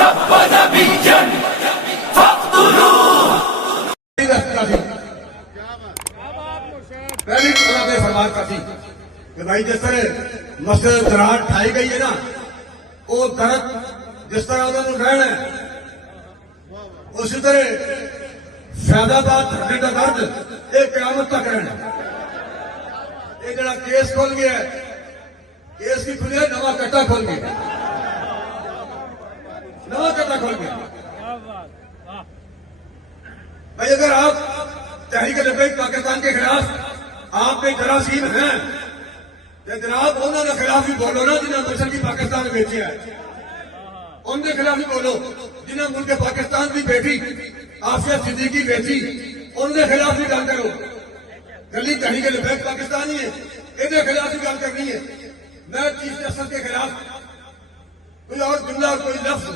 سب نبيا فاقتلوه. پہلی نے فرمایا کرتی کہ بھائی جس طرح مسجد زراعت ٹھائی گئی ہے نا، وہ درخت جس طرح انہوں نے رہنا ہے، اسی طرح فیض آباد دھرنے کا درد ایک قیامت تک رہنا ہے. یہ جڑا کیس کھل گیا ہے، کیس کی کھلے نواں کٹا کھل گیا، نواں کٹا کھل گیا. بھائی اگر آپ تحریک لبیک پاکستان کے خلاف آپ کے جراثیم ہیں تو جناب انہوں نے خلاف بھی بولو نا، جنہیں مشرقی پاکستان بیچے ہے، ان کے خلاف بھی بولو. جنہیں ملک پاکستان کی بیٹی آفیہ صدیقی بیچی، ان کے خلاف بھی گل کرو. گلی تحریک لبیک پاکستانی ہے، یہ خلاف بھی گل کرنی ہے. میں چیف جسٹس کے خلاف کوئی اور جملہ اور کوئی لفظ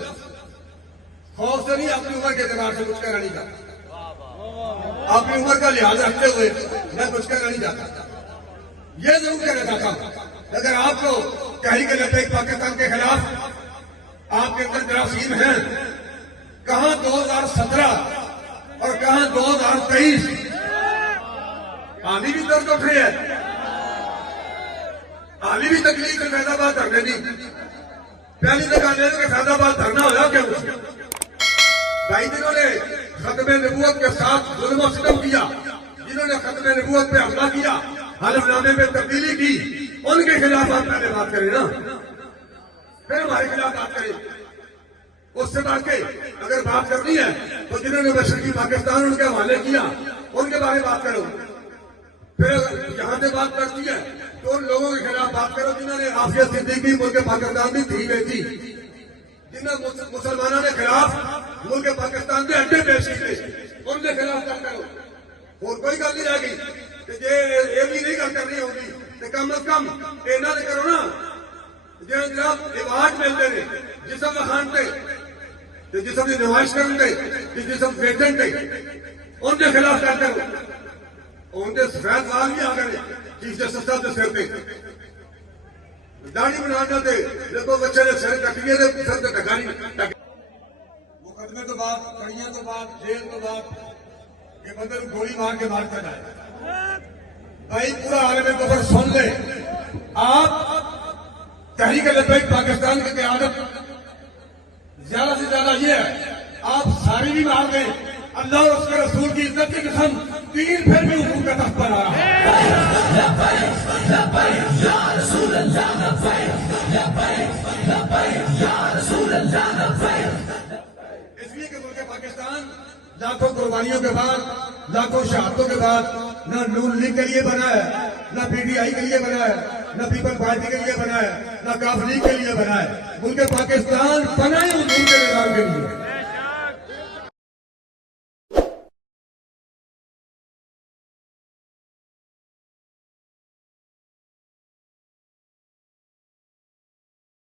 خوف سے نہیں، اپنی عمر کے اعتبار سے کچھ کہنا نہیں چاہتا، اپنی عمر کا لحاظ رکھتے ہوئے میں کچھ کہنا نہیں چاہتا. یہ ضرور کہنا چاہتا ہوں اگر آپ کو تحریک لبیک پاکستان کے خلاف آپ کے اندر جراثیم ہیں، کہاں 2017 اور کہاں 2023 آنی بھی درد اٹھ رہی ہے، آنی بھی تکلیف ہے. فیض آباد دھرنے دی پہلی جگہ لے کہ فیض آباد دھرنا ہوا کیوں؟ بھائی جنہوں نے ختم نبوت کے ساتھ ظلم و ستم کیا، جنہوں نے ختم نبوت پہ حملہ کیا، حلف نامے میں تبدیلی کی، ان کے خلاف آپ پہلے بات کریں نا، پھر ہمارے خلاف بات کریں. اس سے بات کے اگر بات کرنی ہے تو جنہوں نے مشرقی پاکستان ان کے حوالے کیا ان کے بارے میں بات کرو. پھر اگر یہاں سے بات کرتی ہے تو ان لوگوں کے خلاف بات کرو جنہوں نے آفیہ صدیقی ملک پاکستان میں تھی بیٹھی، جنہیں مسلمانوں کے خلاف ملک پاکستان کے اڈے پیش کیے، ان کے خلاف گل کرو. اور کوئی گل نہیں رہ گئی کہ یہ بھی نہیں گل کرنی ہوگی تو کم از کم اینا نہیں کرو نا. جناب ایوارڈ ملتے ہیں جسم وکھانے جسم کی نمائش کرتے جسم ویچن تے ان کے خلاف گل کرو. ان کے سفید وال بھی آ گئے چیف جسٹس صاحب کے سر پہ داڑھی بنا جاتے، دیکھو بچے نے سر کٹیے سر سے ٹکا نہیں. مقدمے تو بعد کڑیاں تو بعد جیل تو بعد یہ بندے کو گولی مار کے مار کر آئے. بھائی پورا عالم کفر سن لے، آپ تحریک لبیک پاکستان کی قیادت زیادہ سے زیادہ یہ ہے آپ ساری بھی مار دیں، اللہ اور اس کے رسول کی عزت کی قسم 3 پھر بھی حکم کا تخت پر آ رہا ہے. اس لیے کہ ملک پاکستان لاکھوں قربانیوں کے بعد، لاکھوں شہادتوں کے بعد نہ نون لیگ کے لیے بنا ہے، نہ پی ٹی آئی کے لیے بنا ہے، نہ پیپل پارٹی کے لیے بنا ہے، نہ کاف لیگ کے لیے بنا ہے. ملک پاکستان بنا